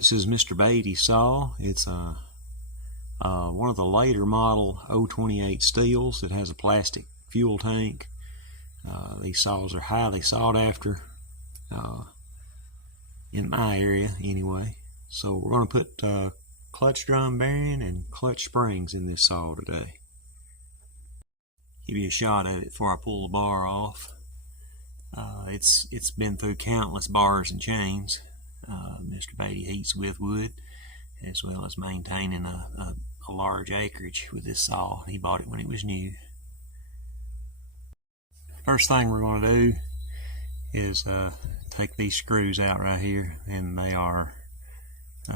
This is Mr. Beaty's saw. It's one of the later model 028 Stihls that has a plastic fuel tank. These saws are highly sought after in my area anyway. So we're going to put clutch drum bearing and clutch springs in this saw today. Give you a shot of it before I pull the bar off. It's been through countless bars and chains. Mr. Beaty heats with wood, as well as maintaining a large acreage with this saw. He bought it when it was new. First thing we're going to do is take these screws out right here, and they are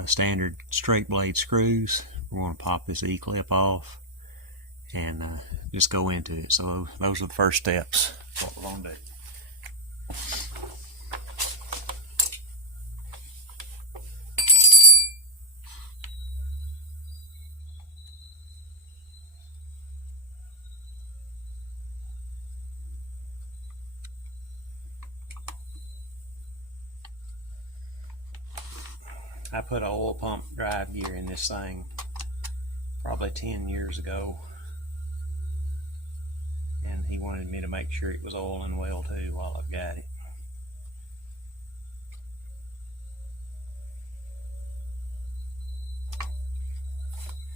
standard straight blade screws. We're going to pop this E-clip off and just go into it. So those are the first steps. What we're going to do. I put an oil pump drive gear in this thing probably 10 years ago, and he wanted me to make sure it was oiling well too while I've got it.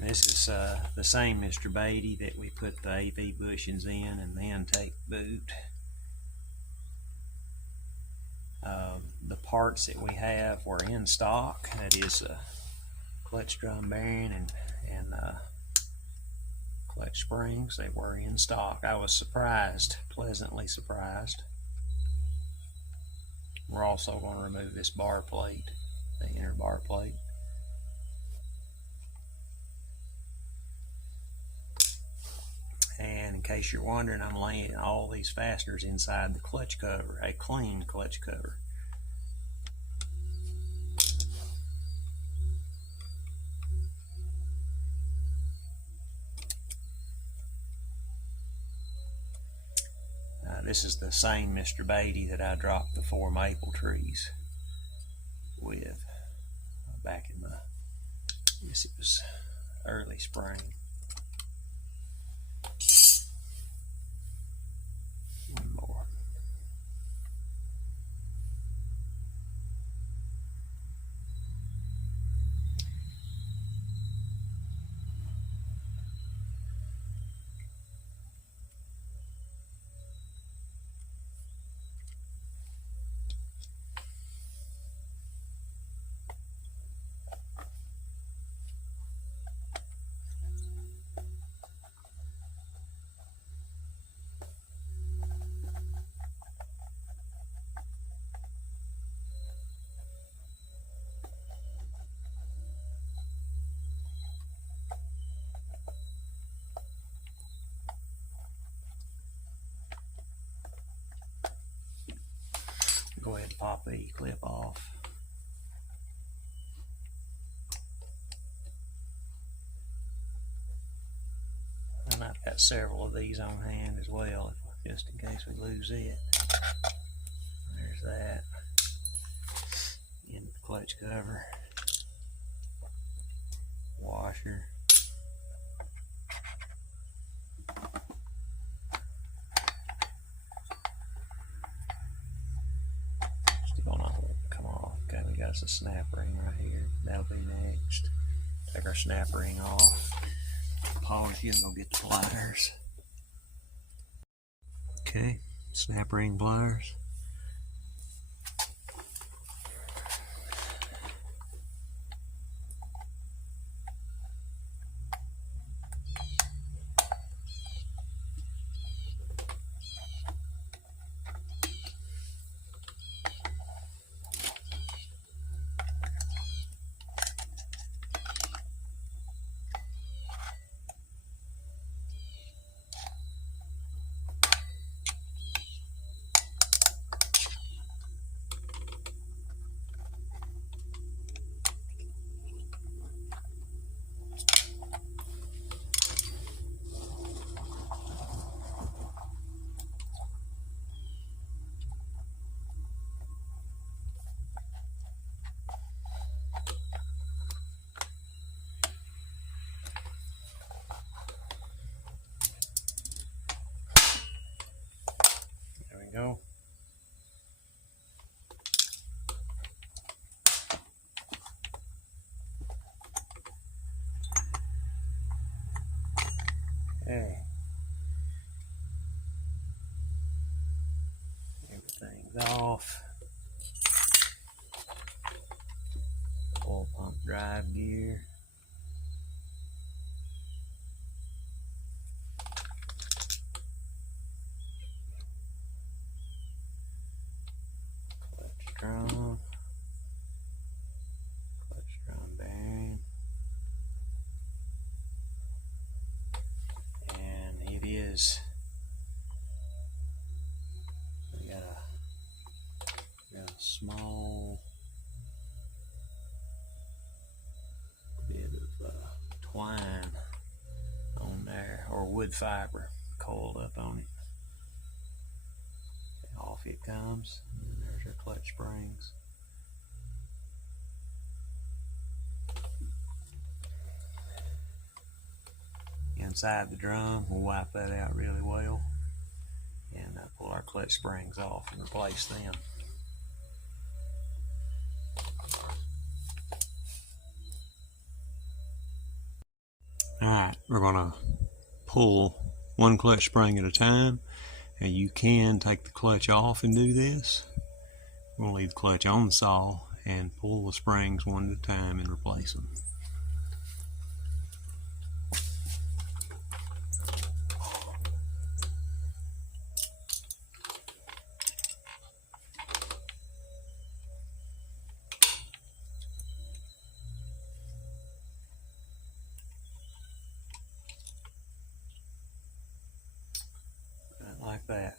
This is the same Mr. Beaty that we put the AV bushings in and then take boot. The parts that we have were in stock. That is clutch drum bearing and clutch springs. They were in stock. I was surprised, pleasantly surprised. We're also going to remove this bar plate, the inner bar plate. And in case you're wondering, I'm laying all these fasteners inside the clutch cover, a clean clutch cover. This is the same Mr. Beaty that I dropped the 4 maple trees with back in the, I guess it was early spring. One more. Go ahead and pop the E-clip off. And I've got several of these on hand as well, just in case we lose it. There's that. In the clutch cover. Washer. That's a snap ring right here. That'll be next. Take our snap ring off. Polish it and go get the pliers. Okay, snap ring pliers. Okay. Everything's off. Oil pump drive gear. Clutch drum bearing. And it is, we got a small bit of twine on there, or wood fiber coiled up on it. Off it comes, and there's our clutch springs. Inside the drum, we'll wipe that out really well and pull our clutch springs off and replace them. Alright, we're going to pull one clutch spring at a time, and you can take the clutch off and do this. We'll leave the clutch on the saw and pull the springs one at a time and replace them. Like that.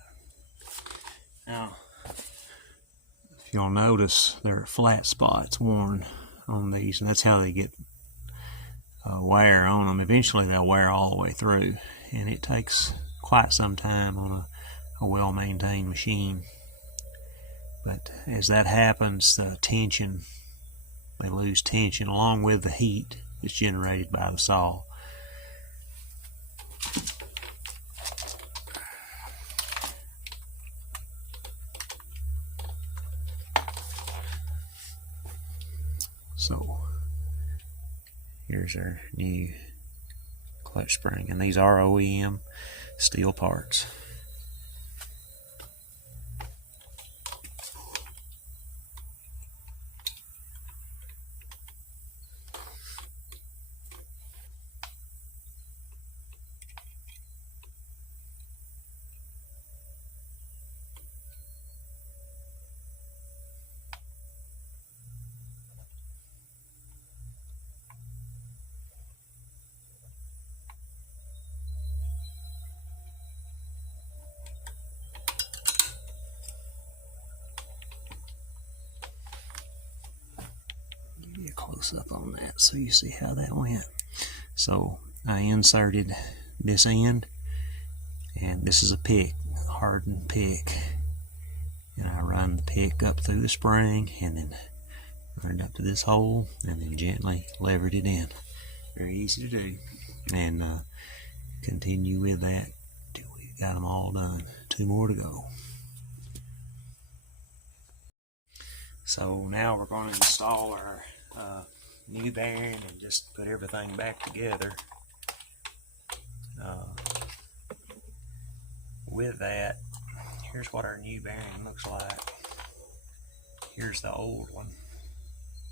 Now, if you'll notice, there are flat spots worn on these, and that's how they get wear on them. Eventually they'll wear all the way through, and it takes quite some time on a well-maintained machine. But as that happens, the tension, they lose tension along with the heat that's generated by the saw. So here's our new clutch spring, and these are OEM Stihl parts. Close up on that so you see how that went. So I inserted this end, and this is a pick, hardened pick, and I run the pick up through the spring and then run it up to this hole and then gently levered it in. Very easy to do, and continue with that till we got them all done. 2 more to go. So now we're going to install our new bearing and just put everything back together. With that, here's what our new bearing looks like. Here's the old one.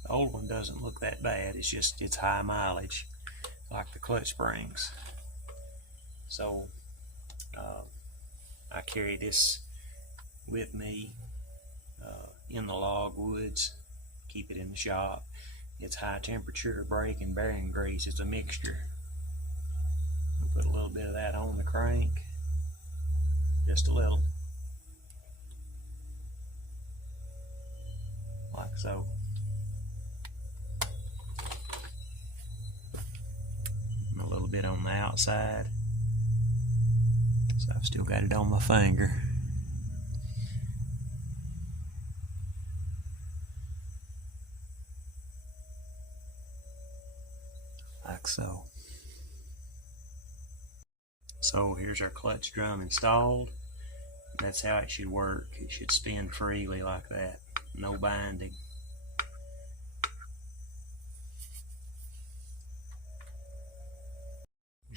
The old one doesn't look that bad, it's high mileage, like the clutch springs. So I carry this with me in the log woods, keep it in the shop. It's high temperature brake and bearing grease. It's a mixture. I'll put a little bit of that on the crank, just a little, like so. And a little bit on the outside, so I've still got it on my finger. Like so. So here's our clutch drum installed. That's how it should work. It should spin freely like that. No binding.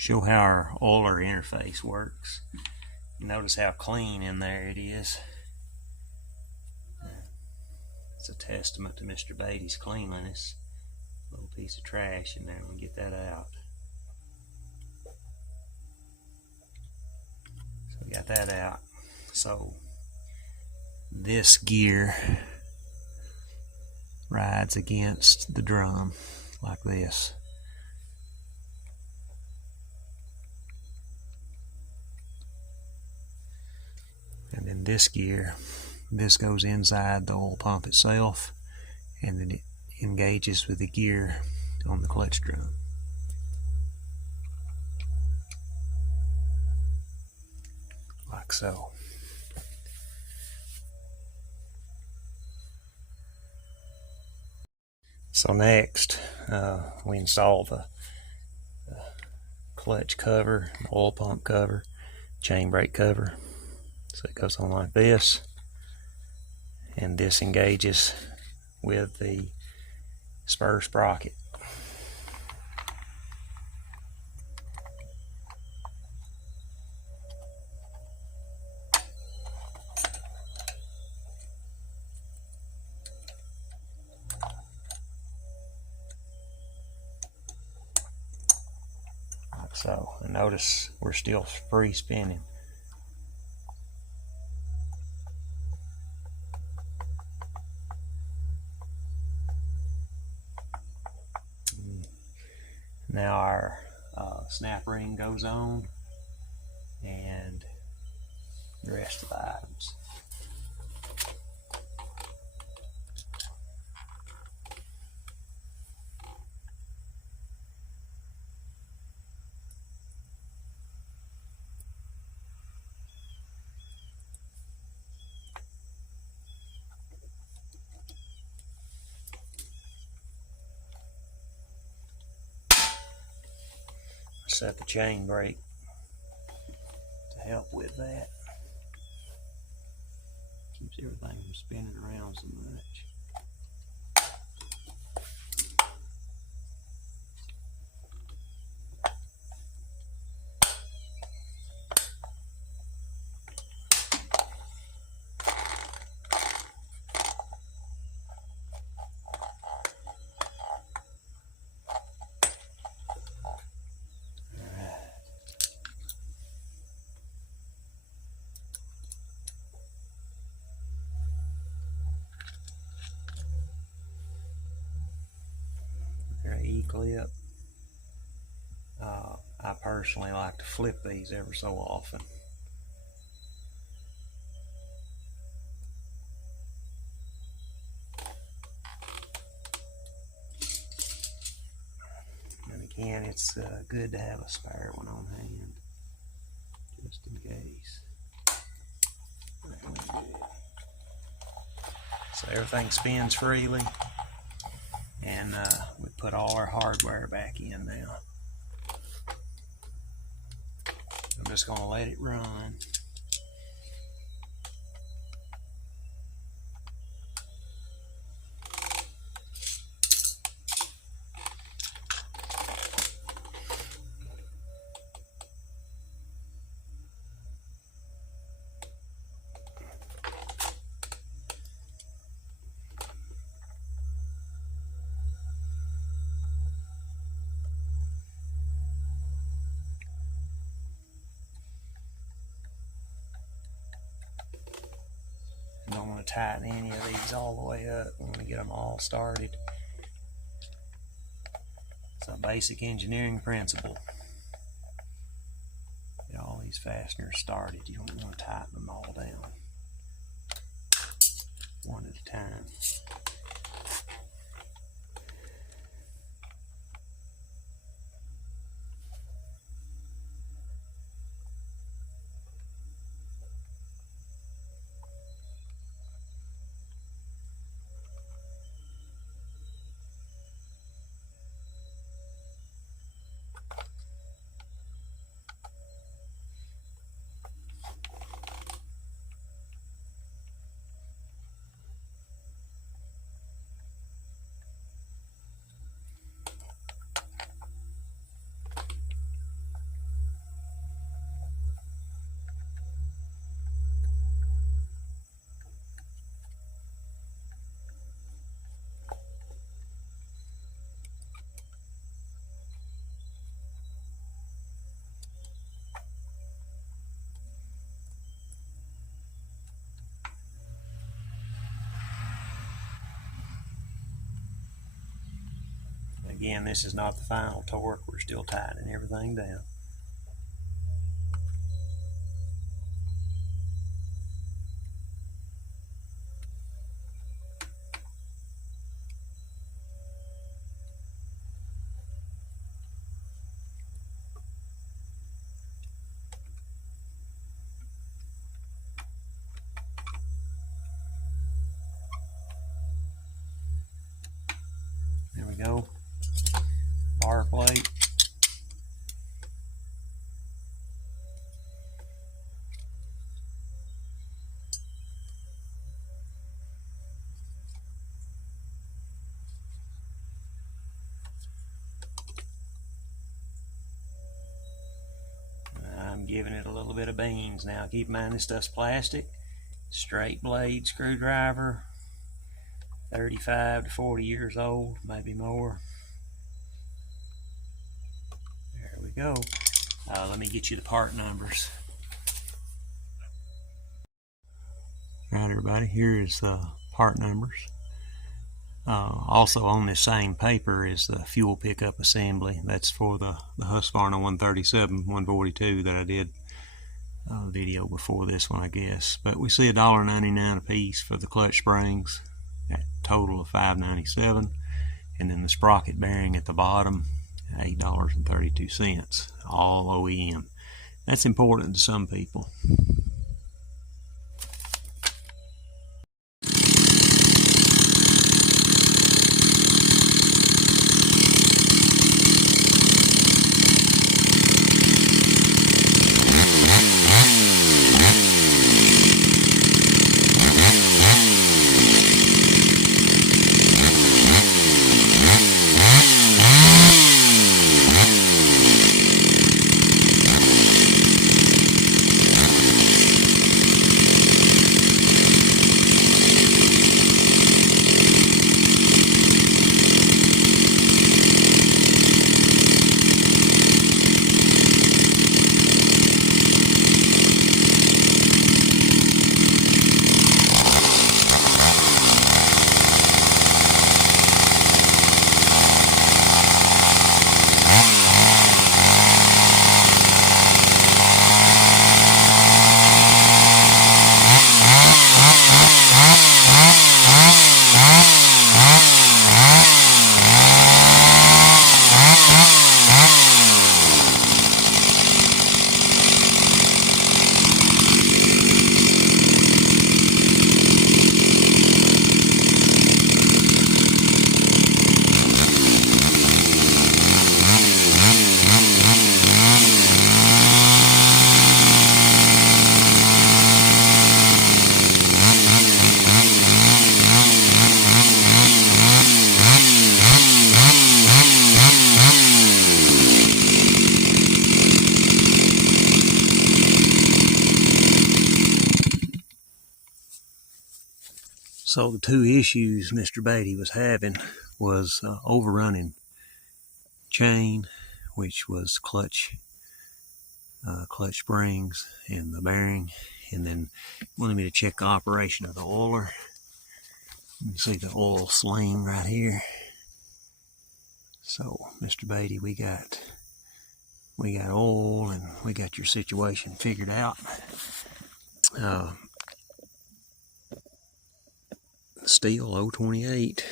Show how our oiler interface works. Notice how clean in there it is. It's a testament to Mr. Beaty's cleanliness. A little piece of trash in there. We'll get that out. So we got that out. So this gear rides against the drum like this. And then this gear, this goes inside the oil pump itself, and then it engages with the gear on the clutch drum. Like so. So next, we install the clutch cover, the oil pump cover, chain brake cover. So it goes on like this, and this engages with the spur sprocket. Like so. And notice we're still free spinning. Now our snap ring goes on, and the rest of the items. Set the chain brake to help with that. Keeps everything from spinning around so much. E-clip. I personally like to flip these ever so often. And again, it's good to have a spare one on hand, just in case. So everything spins freely. And we put all our hardware back in now. I'm just going to let it run. Don't want to tighten any of these all the way up. We want to get them all started. It's a basic engineering principle. Get all these fasteners started. You don't want to tighten them all down. One at a time. Again, this is not the final torque. We're still tightening everything down. There we go. Bar plate. I'm giving it a little bit of beans now. Keep in mind this stuff's plastic. Straight blade screwdriver. 35 to 40 years old, maybe more. There we go. Let me get you the part numbers. Alright everybody, here is the part numbers. Also on this same paper is the fuel pickup assembly. That's for the Husqvarna 137, 142 that I did a video before this one, I guess. But we see $1.99 a piece for the clutch springs, at a total of $5.97, and then the sprocket bearing at the bottom, $8.32, all OEM. That's important to some people. So the two issues Mr. Beaty was having was overrunning chain, which was clutch springs and the bearing, and then wanted me to check the operation of the oiler. You can see the oil sling right here. So Mr. Beaty, we got oil and we got your situation figured out. Stihl 028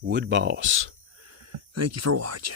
Wood Boss. Thank you for watching.